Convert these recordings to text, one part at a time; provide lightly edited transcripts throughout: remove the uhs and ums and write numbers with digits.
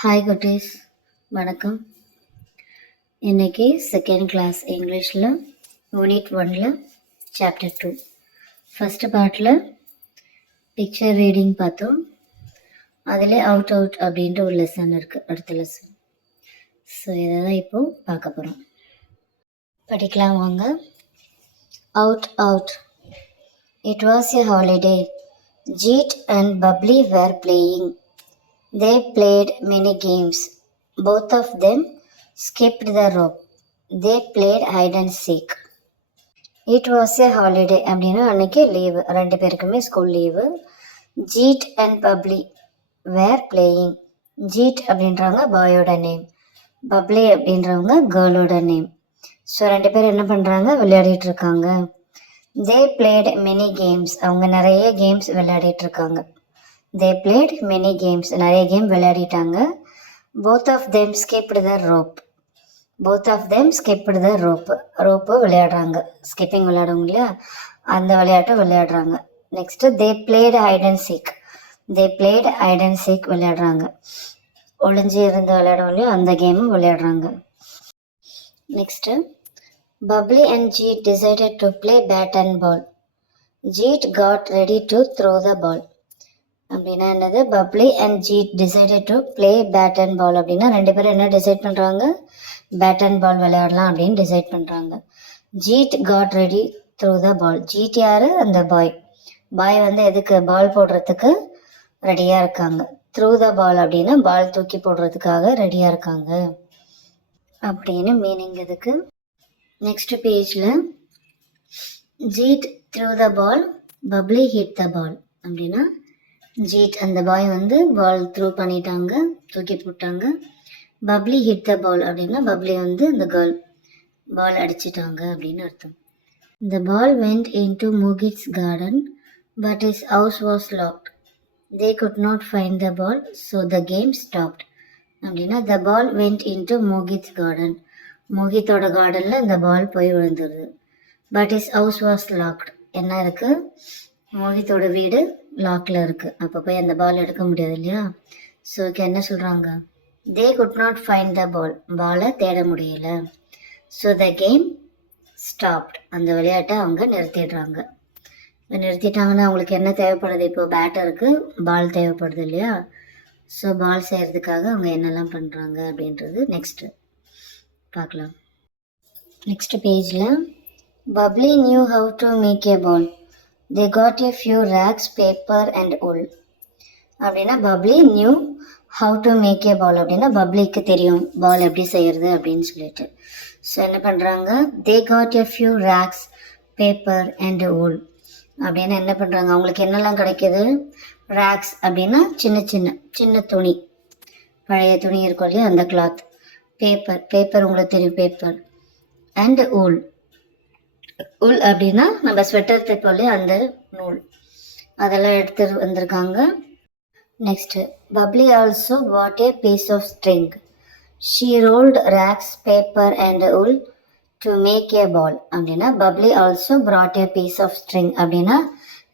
Hi குட்டீஸ், வணக்கம். இன்னைக்கு செகண்ட் கிளாஸ் இங்கிலீஷில் யூனிட் 1ல் சாப்டர் 2 ஃபஸ்ட்டு பார்ட்டில் பிக்சர் ரீடிங் பார்த்தோம். அதில் அவுட் அப்படின்ற ஒரு லெசன் இருக்குது, அடுத்த லெசன். ஸோ இதை தான் இப்போது பார்க்க போகிறோம். படிக்கலாம் வாங்க. Out. It was a holiday. Jeet and Bubbly were playing. They played many games. Both of them skipped the rope. They played hide and seek. It was a holiday அப்படின்னா அன்னைக்கு leave, ரெண்டு பேருக்குமே school leave. Jeet and Bubbly were playing. Jeet அப்படின்றவங்க பாயோட name, bubbly அப்படின்றவங்க கேர்ளோட name. So ரெண்டு பேரும் என்ன பண்ணுறாங்க, விளையாடிட்டு இருக்காங்க. தே பிளேட் மெனி கேம்ஸ், அவங்க நிறைய கேம்ஸ் விளையாடிட்டு இருக்காங்க. They played many games, நிறைய கேம் விளையாடிட்டாங்க. Both of them skipped the rope. Rope விளையாடுறாங்க, ஸ்கிப்பிங் விளையாடுவோம் இல்லையா, அந்த விளையாட்டை விளையாடுறாங்க. Next they played hide and seek. விளையாடுறாங்க, ஒளிஞ்சு இருந்து விளையாடுவோம் இல்லையா, அந்த கேமும் விளையாடுறாங்க. Next Bubbly and Jeet decided to play bat and ball. Jeet got ready to throw the ball. அப்படின்னா என்னது, Bubbly and Jeet decided to play bat and ball. அப்படின்னா ரெண்டு பேரும் என்ன டிசைட் பண்ணுறாங்க, பேட் அண்ட் பால் விளையாடலாம் அப்படின்னு டிசைட் பண்ணுறாங்க. ஜீட் got ready through the ball. ஜீட் யார், அந்த பாய் வந்து எதுக்கு, பால் போடுறதுக்கு ரெடியாக இருக்காங்க. த்ரூ த பால் அப்படின்னா பால் தூக்கி போடுறதுக்காக ரெடியாக இருக்காங்க அப்படின்னு மீனிங் இதுக்கு. நெக்ஸ்ட் பேஜில் Jeet threw the ball, Bubbly hit the ball. அப்படின்னா ஜீட் அந்த பாய் வந்து பால் த்ரூ பண்ணிட்டாங்க, தூக்கி போட்டாங்க. பப்ளி ஹிட் த பால் அப்படின்னா பப்ளி வந்து அந்த கேர்ள் பால் அடிச்சிட்டாங்க அப்படின்னு அர்த்தம். The ball went into Mugit's garden, but his house was locked. They could not find the ball, so the game stopped. அப்படின்னா the ball went into Mugit's garden. மோகித்தோட கார்டனில் இந்த ball போய் விழுந்துருது. But his house was locked. என்ன இருக்குது, மோகித்தோட வீடு லாக்கில் இருக்குது, அப்போ போய் அந்த பால் எடுக்க முடியாது இல்லையா. ஸோ என்ன சொல்கிறாங்க, they could not find the ball, பாலை தேட முடியல. ஸோ த கேம் ஸ்டாப்ட், அந்த விளையாட்டை அவங்க நிறுத்திடுறாங்க. இப்போ நிறுத்திட்டாங்கன்னா அவங்களுக்கு என்ன தேவைப்படுது, இப்போ பேட் இருக்குது, பால் தேவைப்படுது இல்லையா. ஸோ பால் செய்கிறதுக்காக அவங்க என்னெல்லாம் பண்ணுறாங்க அப்படின்றது நெக்ஸ்ட்டு பார்க்கலாம். நெக்ஸ்ட் பேஜில் Bubbly knew how to make a ball. They got a few rags, paper and wool. அப்படின்னா Bubbly knew how to make a ball. அப்படின்னா பப்ளிக்கு தெரியும் பால் எப்படி செய்கிறது அப்படின்னு சொல்லிட்டு. ஸோ என்ன பண்ணுறாங்க, they got a few rags, paper and wool. அப்படின்னா என்ன பண்ணுறாங்க, அவங்களுக்கு என்னெல்லாம் கிடைக்கிது, ரேக்ஸ் அப்படின்னா சின்ன துணி, பழைய துணி இருக்கும் இல்லையா, அந்த கிளாத். பேப்பர் உங்களுக்கு தெரியும், பேப்பர் அண்ட் wool. உல் அப்படின்னா நம்ம ஸ்வெட்டர் தைப்போம் அந்த நூல், அதெல்லாம் எடுத்து வந்திருக்காங்க. Next Bubbly also got a piece of string. She rolled rags, paper and wool to make a ball. அப்படின்னா Bubbly also brought a piece of string. அப்படின்னா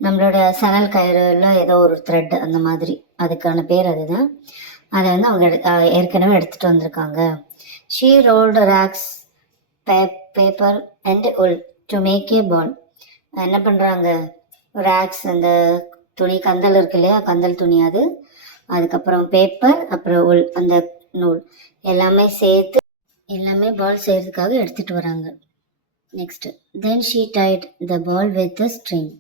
நம்மளோட சணல் கயிறுல ஏதோ ஒரு த்ரெட், அந்த மாதிரி அதுக்கான பேர் அதுதான். அதை வந்து அவங்க ஏற்கனவே எடுத்துகிட்டு வந்திருக்காங்க. She rolled rags, paper and wool to make a ball. என்ன பண்ணுறாங்க, ரேக்ஸ் அந்த துணி, கந்தல் இருக்கு இல்லையா, கந்தல் துணி அது, அதுக்கப்புறம் பேப்பர், அப்புறம் உல் அந்த நூல், எல்லாமே சேர்த்து எல்லாமே பால் செய்கிறதுக்காக எடுத்துகிட்டு வராங்க. Next then she tied the ball with the string.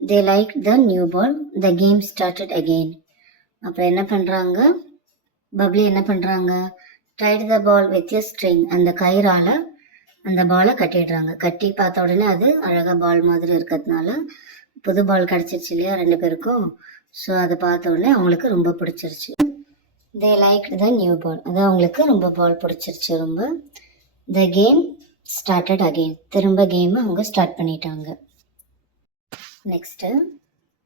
They like the new ball. The game started again. அப்புறம் என்ன பண்ணுறாங்க, பப்ளி என்ன பண்ணுறாங்க, tied the ball with a string, அந்த கயிறால் அந்த பாலை கட்டிடுறாங்க. கட்டி பார்த்த உடனே அது அழகாக பால் மாதிரி இருக்கிறதுனால, புது பால் கிடச்சிருச்சு இல்லையா ரெண்டு பேருக்கும். ஸோ அதை பார்த்த உடனே அவங்களுக்கு ரொம்ப பிடிச்சிருச்சு. தே லைக் த நியூ பால், அது அவங்களுக்கு ரொம்ப பால் பிடிச்சிருச்சு ரொம்ப. த கேம் ஸ்டார்டட் அகெயின், திரும்ப கேமை அவங்க ஸ்டார்ட் பண்ணிட்டாங்க. Next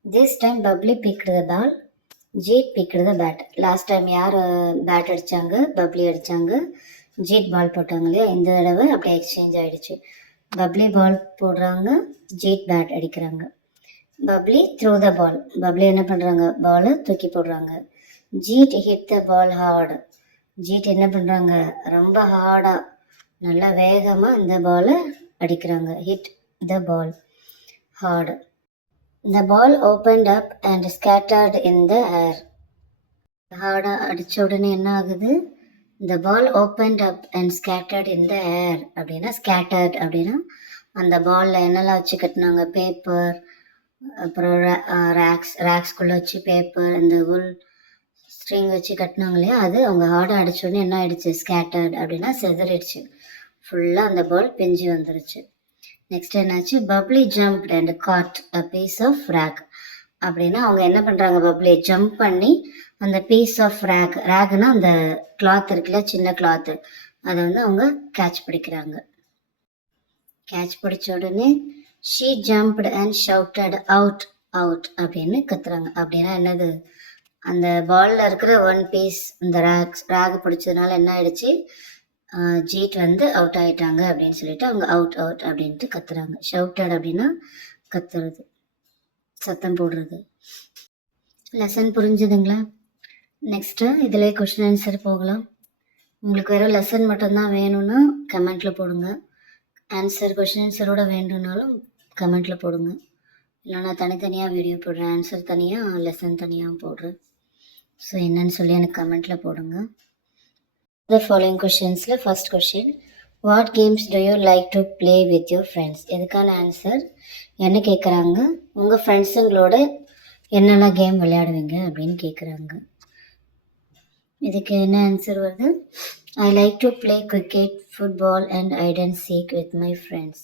this time Bubbly picked the ball, Jeet picked the bat. Last time யார் பேட் அடித்தாங்க, பப்ளி அடித்தாங்க, ஜீட் பால் போட்டாங்க இல்லையா. இந்த தடவை அப்படியே எக்ஸ்சேஞ்ச் ஆகிடுச்சு. பப்ளி பால் போடுறாங்க, ஜீட் பேட் அடிக்கிறாங்க. Bubbly threw the ball, Bubbly என்ன பண்ணுறாங்க, பாலை தூக்கி போடுறாங்க. ஜீட் ஹிட் த பால் ஹார்டு. ஜீட் என்ன பண்ணுறாங்க, ரொம்ப ஹார்டாக நல்லா வேகமாக இந்த பாலை அடிக்கிறாங்க. Hit the ball hard. The ball opened up and scattered in the air. ஹார்டாக அடித்த உடனே என்ன ஆகுது, the ball opened up and scattered in the air. அப்படின்னா ஸ்கேட்டர்ட் அப்படின்னா அந்த பாலில் என்னெல்லாம் வச்சு கட்டினாங்க, பேப்பர், அப்புறம் ரேக்ஸ்குள்ளே வச்சு பேப்பர், இந்த உல் ஸ்ட்ரிங் வச்சு கட்டினாங்க இல்லையா, அது அவங்க ஹார்டாக அடித்தோடனே என்ன ஆயிடுச்சு, ஸ்கேட்டர்ட் அப்படின்னா செதறிடுச்சு. ஃபுல்லாக அந்த பால் பிஞ்சு வந்துருச்சு. நெக்ஸ்ட் என்னாச்சு, Bubbly jumped and got a piece of rag. அப்படின்னா அவங்க என்ன பண்ணுறாங்க, பப்ளி ஜம்ப் பண்ணி அந்த பீஸ் ஆஃப் ரேக்னா அந்த கிளாத் இருக்குல்ல, சின்ன கிளாத்து, அதை வந்து அவங்க கேட்ச் பிடிக்கிறாங்க. கேட்ச் பிடிச்ச உடனே she jumped and shouted out out அப்படின்னு கத்துறாங்க. அப்படின்னா என்னது, அந்த பாலில் இருக்கிற ஒன் பீஸ் இந்த ரேக் பிடிச்சதுனால என்ன ஆயிடுச்சு, ஜீட் வந்து அவுட் ஆயிட்டாங்க அப்படின்னு சொல்லிட்டு அவங்க அவுட் அவுட் அப்படின்ட்டு கத்துறாங்க. ஷவுட்டட் அப்படின்னா கத்துறது, சத்தம் போடுறது. லெசன் புரிஞ்சுதுங்களா? நெக்ஸ்ட்டு இதிலே கொஸ்டின் ஆன்சர் போகலாம். உங்களுக்கு வேறு லெசன் மட்டும்தான் வேணும்னா கமெண்ட்டில் போடுங்க. ஆன்சர் கொஸ்டின் ஆன்சரோட வேண்டும்னாலும் கமெண்ட்டில் போடுங்க. இல்லைனா தனித்தனியாக வீடியோ போடுறேன், ஆன்சர் தனியாக லெசன் தனியாக போடுறேன். ஸோ என்னன்னு சொல்லி எனக்கு கமெண்ட்டில் போடுங்க. The following questions-ல first question, what games do you like to play with your friends? இதுக்கான ஆன்சர் என்ன கேட்குறாங்க, உங்கள் ஃப்ரெண்ட்ஸுங்களோட என்னெல்லாம் கேம் விளையாடுவீங்க அப்படின்னு கேட்குறாங்க. இதுக்கு என்ன ஆன்சர் வருது, I like to play cricket, football and hide and seek with my friends.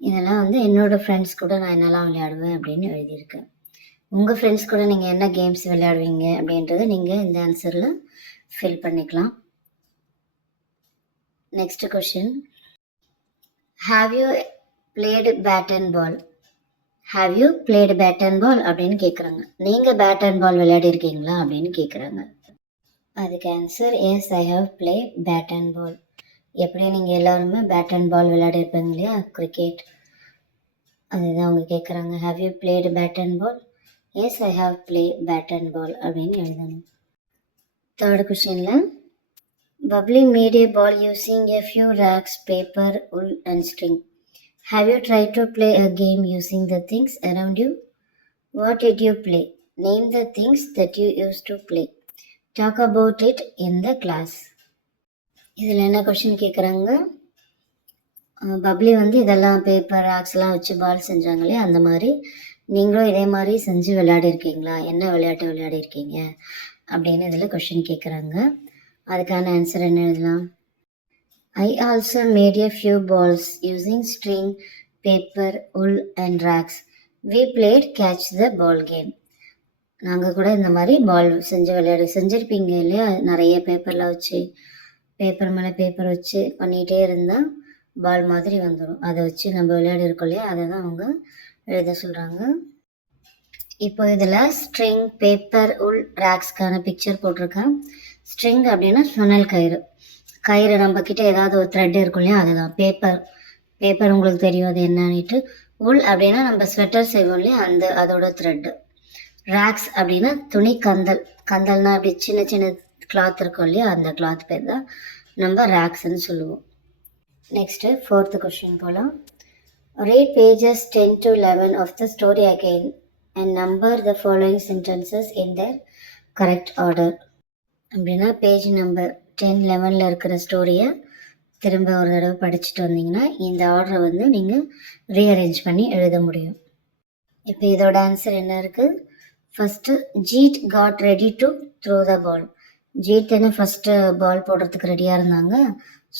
இதெல்லாம் வந்து என்னோடய ஃப்ரெண்ட்ஸ் கூட நான் என்னெல்லாம் விளையாடுவேன் அப்படின்னு எழுதியிருக்கேன். உங்கள் ஃப்ரெண்ட்ஸ் கூட நீங்கள் என்ன கேம்ஸ் விளையாடுவீங்க அப்படின்றத நீங்கள் இந்த ஆன்சரில் ஃபில் பண்ணிக்கலாம். Next question, have you played bat and ball? Have you played bat and ball அப்படின்னு கேட்குறாங்க. நீங்கள் பேட் அண்ட் பால் விளையாடிருக்கீங்களா அப்படின்னு கேட்குறாங்க. அதுக்கு answer yes, I have play bat and ball. எப்படி நீங்கள் எல்லாருமே பேட் அண்ட் பால் விளையாடிருப்பீங்க இல்லையா, கிரிக்கெட், அதுதான் அவங்க கேட்குறாங்க. Have you played bat and ball? Yes, I have play bat and ball அப்படின்னு எழுதணும். தேர்ட் கொஷினில், Bubbly made a ball using a few rags, paper, wool and string. Have you try to play a game using the things around you? What did you play? Name the things that you use to play. Talk about it in the class. இதில் என்ன question கேட்குறாங்க, bubbly வந்து இதெல்லாம் paper ரேக்ஸ்லாம் வச்சு பால் செஞ்சாங்க இல்லையா, அந்த மாதிரி நீங்களும் இதே மாதிரி செஞ்சு விளையாடிருக்கீங்களா, என்ன விளையாட்டு விளையாடிருக்கீங்க அப்படின்னு இதில் கொஷின் கேட்குறாங்க. அதுக்கான ஆன்சர் என்ன எழுதலாம், I also made a few balls using string, paper, wool and rags. We played catch the ball game. நாங்கள் கூட இந்த மாதிரி பால் செஞ்சுருப்பீங்க இல்லையா, நிறைய பேப்பர்லாம் வச்சு, பேப்பர் மேலே பேப்பர் வச்சு பண்ணிகிட்டே இருந்தால் பால் மாதிரி வந்துடும். அதை வச்சு நம்ம விளையாடிருக்கோம் இல்லையா, அதை தான் அவங்க எழுத சொல்கிறாங்க. இப்போ இதில் ஸ்ட்ரிங், பேப்பர், உல், ரேக்ஸ்க்கான பிக்சர் போட்டிருக்கேன். ஸ்ட்ரிங் அப்படின்னா சுனல் கயிறு. கயிறு நம்மக்கிட்ட ஏதாவது ஒரு த்ரெட் இருக்கும் இல்லையா, அதுதான் பேப்பர் உங்களுக்கு தெரியும் அது என்னன்னுட்டு. உல் அப்படின்னா நம்ம ஸ்வெட்டர் செய்வோம் இல்லையா, அதோட த்ரெட்டு. ரேக்ஸ் அப்படின்னா துணி கந்தல்னா அப்படி சின்ன சின்ன கிளாத் இருக்கும் இல்லையா, அந்த கிளாத் பேர் தான் நம்ம ரேக்ஸ்ன்னு சொல்லுவோம். நெக்ஸ்ட்டு ஃபோர்த்து கொஸ்டின் போகலாம். Read pages 10 to 11 of the story again and number the following sentences in their correct order. அப்படின்னா பேஜ் நம்பர் 10, 11 இருக்கிற ஸ்டோரியை திரும்ப ஒரு தடவை படிச்சுட்டு வந்தீங்கன்னா இந்த ஆர்டரை வந்து நீங்கள் ரீஅரேஞ்ச் பண்ணி எழுத முடியும். இப்போ இதோட ஆன்சர் என்ன இருக்குது, first Jeet got ready to throw the ball. Jeet தானே ஃபஸ்ட்டு பால் போடுறதுக்கு ரெடியாக இருந்தாங்க,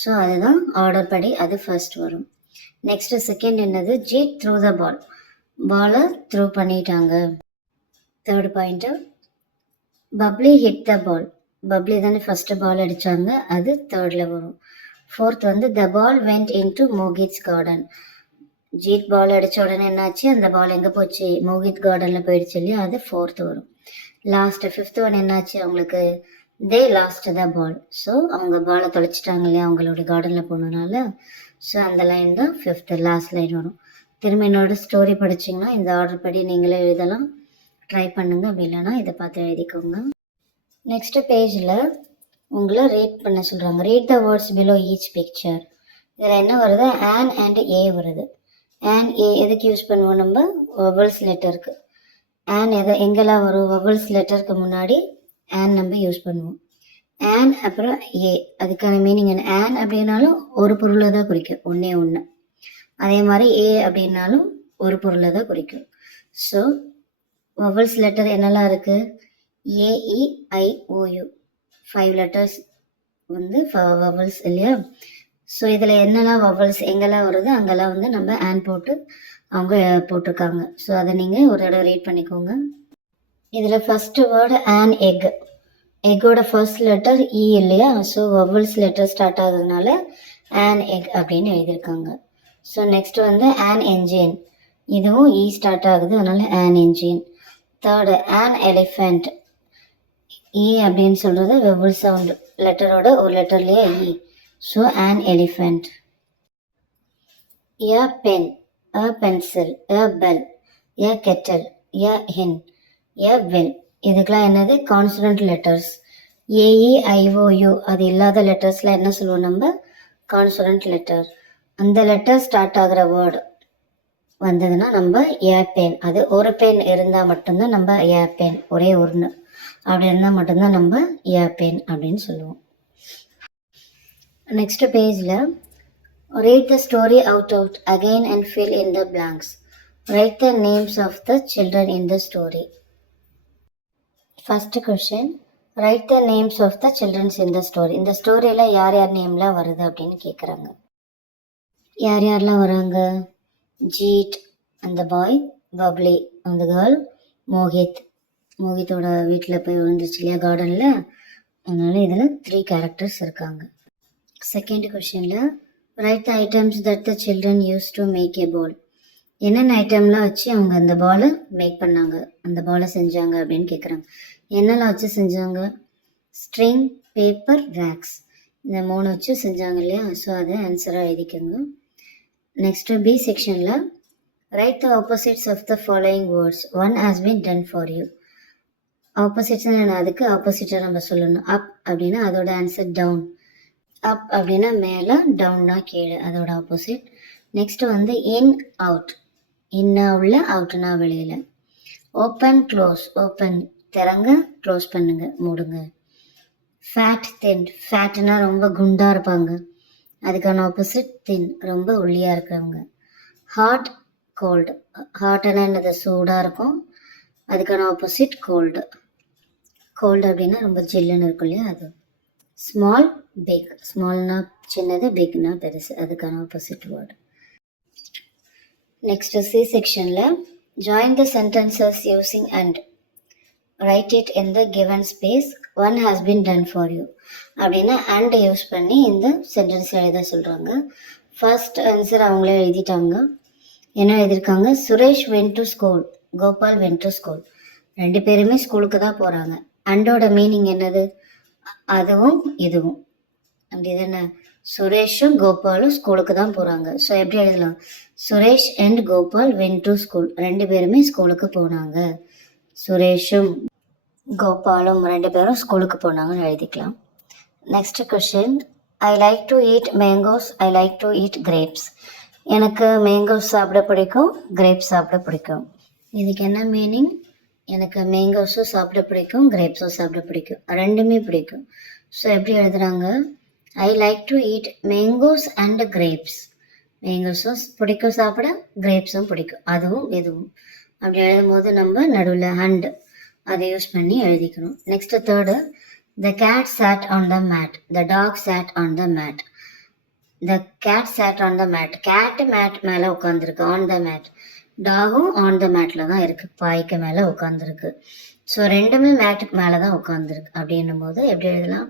ஸோ அதுதான் ஆர்டர் படி அது ஃபர்ஸ்ட் வரும். நெக்ஸ்ட்டு செகண்ட் என்னது, ஜீட் த்ரூ த பாலை த்ரூ பண்ணிட்டாங்க. Third point, Bubbly hit the ball. Bubbly தானே ஃபஸ்ட்டு பால் அடித்தாங்க, அது தேர்டில் வரும். ஃபோர்த் வந்து the ball went into Mohit's garden. Jeet ball அடித்த உடனே என்னாச்சு, அந்த பால் எங்கே போச்சு, மோகித் கார்டனில் போயிடுச்சு இல்லையா, அது ஃபோர்த்து வரும். லாஸ்ட்டு ஃபிஃப்த்து ஒன் என்னாச்சு அவங்களுக்கு, they lost the ball. So அவங்க பாலை தொலைச்சிட்டாங்க இல்லையா அவங்களோட கார்டனில் போனதுனால, ஸோ அந்த லைன் தான் ஃபிஃப்த்து லாஸ்ட் லைன் வரும். திரும்ப என்னோட ஸ்டோரி படிச்சிங்கன்னா இந்த ஆர்டர் படி நீங்களே எழுதலாம். ட்ரை பண்ணுங்கள், அப்படி இல்லைன்னா இதை பார்த்து எழுதிக்கோங்க. நெக்ஸ்ட் பேஜில் உங்களை ரீட் பண்ண சொல்கிறாங்க. Read the words below each picture. இதில் என்ன வருது? ஆன் அண்ட் ஏ வருது. ஆன் ஏ எதுக்கு யூஸ் பண்ணுவோம்? நம்ம வவல்ஸ் லெட்டருக்கு. ஆன் எங்கெல்லாம் வரும்? வவல்ஸ் லெட்டருக்கு முன்னாடி ஆன் நம்ம யூஸ் பண்ணுவோம். ஆன் அப்புறம் ஏ, அதுக்கான மீனிங் என்ன? ஆன் அப்படின்னாலும் ஒரு பொருளை தான் குறிக்கும், ஒன்றே ஒன்று. அதே மாதிரி ஏ அப்படின்னாலும் ஒரு பொருளை தான் குறிக்கும். ஸோ வவல்ஸ் லெட்டர் என்னெல்லாம் இருக்குது? AEIOU 5 லெட்டர்ஸ் வந்து வவல்ஸ் இல்லையா? ஸோ இதில் என்னெல்லாம் வவல்ஸ் எங்கெல்லாம் வருது அங்கெல்லாம் வந்து நம்ம ஆன் போட்டு அவங்க போட்டிருக்காங்க. ஸோ அதை நீங்கள் ஒரு தடவை ரீட் பண்ணிக்கோங்க. இதில் ஃபஸ்ட்டு வேர்டு ஆன் எக். எக்கோட ஃபர்ஸ்ட் லெட்டர் இ இல்லையா? ஸோ வவல்ஸ் லெட்டர் ஸ்டார்ட் ஆகுறதுனால ஆன் எக் அப்படின்னு எழுதியிருக்காங்க. ஸோ நெக்ஸ்ட் வந்து ஆன் என்ஜின். இதுவும் இ ஸ்டார்ட் ஆகுது, அதனால an engine. Third an elephant. E அப்படின்னு சொல்கிறது வெவல் சவுண்ட் லெட்டரோட ஒரு லெட்டர்லேயே E. So an elephant. A pen, a pencil, a bell, a kettle, a hen, a well. இதுக்கெல்லாம் என்னது? Consonant letters. AEIOU அது இல்லாத லெட்டர்ஸில் என்ன சொல்லுவோம் நம்ம? Consonant letter. அந்த லெட்டர் ஸ்டார்ட் ஆகிற வேர்டு வந்ததுன்னா நம்ம ஏ பென். அது ஒரு பென் இருந்தால் மட்டும்தான் நம்ம ஏ பென், ஒரே ஒன்று அப்படி இருந்தால் மட்டும்தான் நம்ம ஏ பென் அப்படின்னு சொல்லுவோம். நெக்ஸ்ட் பேஜில் read the story out again and fill in the blanks. Write the names of the children in the story. First question, write the names of the childrens in the story. இந்த ஸ்டோரியில் யார் யார் நேம்லாம் வருது அப்படின்னு கேட்குறாங்க. யார் யாரெல்லாம் வராங்க? ஜீட் அந்த பாய், பப்ளி அந்த கேர்ள், மோஹித் மோஹித்தோட வீட்டில் போய் விழுந்துச்சு இல்லையா கார்டனில், அதனால இதில் 3 கேரக்டர்ஸ் இருக்காங்க. செகண்ட் கொஷினில் write the items that the children use to make a ball. என்னென்ன ஐட்டம்லாம் வச்சு அவங்க அந்த பாலை மேக் பண்ணாங்க, அந்த பாலை செஞ்சாங்க அப்படின்னு கேட்குறாங்க. என்னெல்லாம் வச்சு செஞ்சாங்க? ஸ்ட்ரிங், பேப்பர், ரேக்ஸ், இந்த 3 வச்சு செஞ்சாங்க இல்லையா? ஸோ அதை ஆன்சராக எழுதிக்கோங்க. நெக்ஸ்ட்டு பி செக்ஷனில் write the opposites of the following words. One has been done for you. ஆப்போசிட்ஸ்னு அதுக்கு ஆப்போசிட்டாக நம்ம சொல்லணும். அப் அப்படின்னா அதோட ஆன்சர் டவுன். அப் அப்படின்னா மேலே, டவுன்னா கீழே, அதோட ஆப்போசிட். நெக்ஸ்ட் வந்து இன், அவுட். இன்னா உள்ள, அவுட்னா வெளியில். Open, close. ஓப்பன் திறங்க, க்ளோஸ் பண்ணுங்க, மூடுங்க. ஃபேட், தின். ஃபேட்னா ரொம்ப குண்டாக இருப்பாங்க, அதுக்கான ஆப்போசிட் தின், ரொம்ப ஒல்லியாக இருக்கிறவங்க. Hot, gold. ஹாட்னா என்னது? சூடாக இருக்கும், அதுக்கான ஆப்போசிட் கோல்டு. கோல்டு அப்படின்னா ரொம்ப ஜில்லுன்னு இருக்கும் இல்லையா, அது. Small, big. ஸ்மால்னா சின்னது, பிக்னா பெருசு, அதுக்கான ஆப்போசிட் வேர்டு. நெக்ஸ்ட் சி செக்ஷனில் join the sentences using and right it in the given space. One has been done for you அப்படின்னா அண்ட் யூஸ் பண்ணி இந்த சென்டென்ஸ் எழுத சொல்கிறாங்க. ஃபர்ஸ்ட் ஆன்சர் அவங்களே எழுதிட்டாங்க. என்ன எழுதியிருக்காங்க? Suresh went to school, Gopal went to school. 2 பேருமே ஸ்கூலுக்கு தான் போகிறாங்க. அண்டோட மீனிங் என்னது? அதுவும் இதுவும் அப்படி தானே? சுரேஷும் கோபாலும் ஸ்கூலுக்கு தான் போகிறாங்க. ஸோ எப்படி எழுதலாம்? Suresh and Gopal went to school. 2 பேருமே ஸ்கூலுக்கு போனாங்க. சுரேஷும் கோபாலும் 2 பேரும் ஸ்கூலுக்கு போனாங்கன்னு எழுதிக்கலாம். Next question, I like to eat mangoes, I like to eat grapes. எனக்கு மேங்கோஸ் சாப்பிட பிடிக்கும், கிரேப்ஸ் சாப்பிட பிடிக்கும். இதுக்கு என்ன மீனிங்? எனக்கு மேங்கோஸும் சாப்பிட பிடிக்கும், கிரேப்ஸும் சாப்பிட பிடிக்கும், 2மே பிடிக்கும். ஸோ எப்படி எழுதுறாங்க? I like to eat mangoes and grapes. மேங்கோஸும் பிடிக்கும் சாப்பிட, கிரேப்ஸும் பிடிக்கும், அதுவும் இதுவும். அப்படி எழுதும்போது நம்ம நடுவில் அண்ட் அதை யூஸ் பண்ணி எழுதிக்கணும். Next third, the cat sat on the mat, the dog sat on the mat. The cat sat on the mat. Cat mat மேலே உட்காந்துருக்கு, ஆன் த மேட். டாகும் ஆன் த மேட்டில் தான் இருக்குது, பாய்க்கு மேலே உட்காந்துருக்கு. ஸோ 2மே மேட்டுக்கு மேலே தான் உட்காந்துருக்கு. அப்படின்னும் போது எப்படி எழுதலாம்?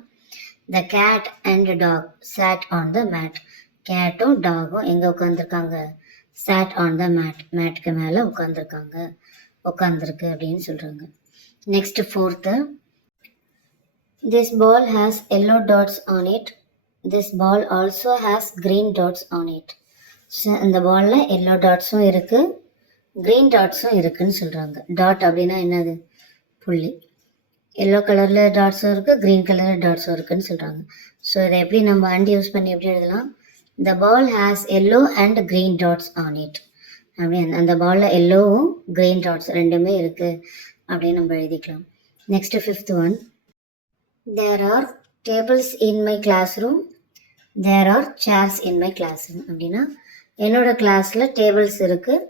The cat and dog sat on the mat. கேட்டும் டாகும் எங்கே உட்காந்துருக்காங்க? சாட் ஆன் த மேட், மேட்டுக்கு மேலே உட்காந்துருக்கு அப்படின்னு சொல்கிறாங்க. Next fourth, this ball has yellow dots on it, this ball also has green dots on it. இந்த பாலில் எல்லோ டாட்ஸும் இருக்குது, க்ரீன் டாட்ஸும் இருக்குன்னு சொல்கிறாங்க. டாட் அப்படின்னா என்னது? புள்ளி. எல்லோ கலரில் டாட்ஸும் இருக்குது, க்ரீன் கலரில் டாட்ஸும் இருக்குதுன்னு சொல்கிறாங்க. ஸோ இதை எப்படி நம்ம அண்ட் யூஸ் பண்ணி எப்படி எழுதலாம்? The ball has yellow and green dots on it. அப்படி அந்த பாலில் எல்லோவும் க்ரீன் டாட்ஸ் ரெண்டுமே இருக்குது அப்படின்னு நம்ம எழுதிக்கலாம். Next 5th one. There are tables in my class room, there are chairs in my class room. அப்படின்னா என்னோடய கிளாஸில் டேபிள்ஸ் இருக்குது,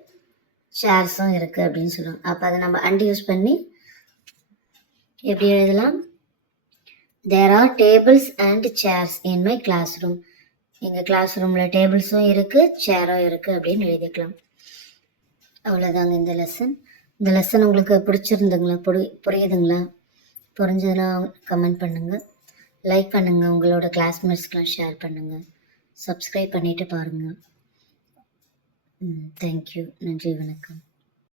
சேர்ஸும் இருக்குது அப்படின்னு சொல்லுவாங்க. அப்போ அதை நம்ம அண்ட் யூஸ் பண்ணி எப்படி எழுதலாம்? There are tables and chairs in my class room. எங்கள் கிளாஸ் ரூமில் டேபிள்ஸும் இருக்குது, சேரும் இருக்குது அப்படின்னு எழுதிக்கலாம். அவ்வளோதாங்க இந்த லெசன். இந்த லெசன் உங்களுக்கு பிடிச்சிருந்துங்களா? புரியுதுங்களா? புரிஞ்சதெல்லாம் கமெண்ட் பண்ணுங்கள், லைக் பண்ணுங்கள், உங்களோட கிளாஸ்மேட்ஸ்க்கெலாம் ஷேர் பண்ணுங்கள், சப்ஸ்கிரைப் பண்ணிவிட்டு பாருங்கள். தேங்க்யூ. நன்றி, வணக்கம்.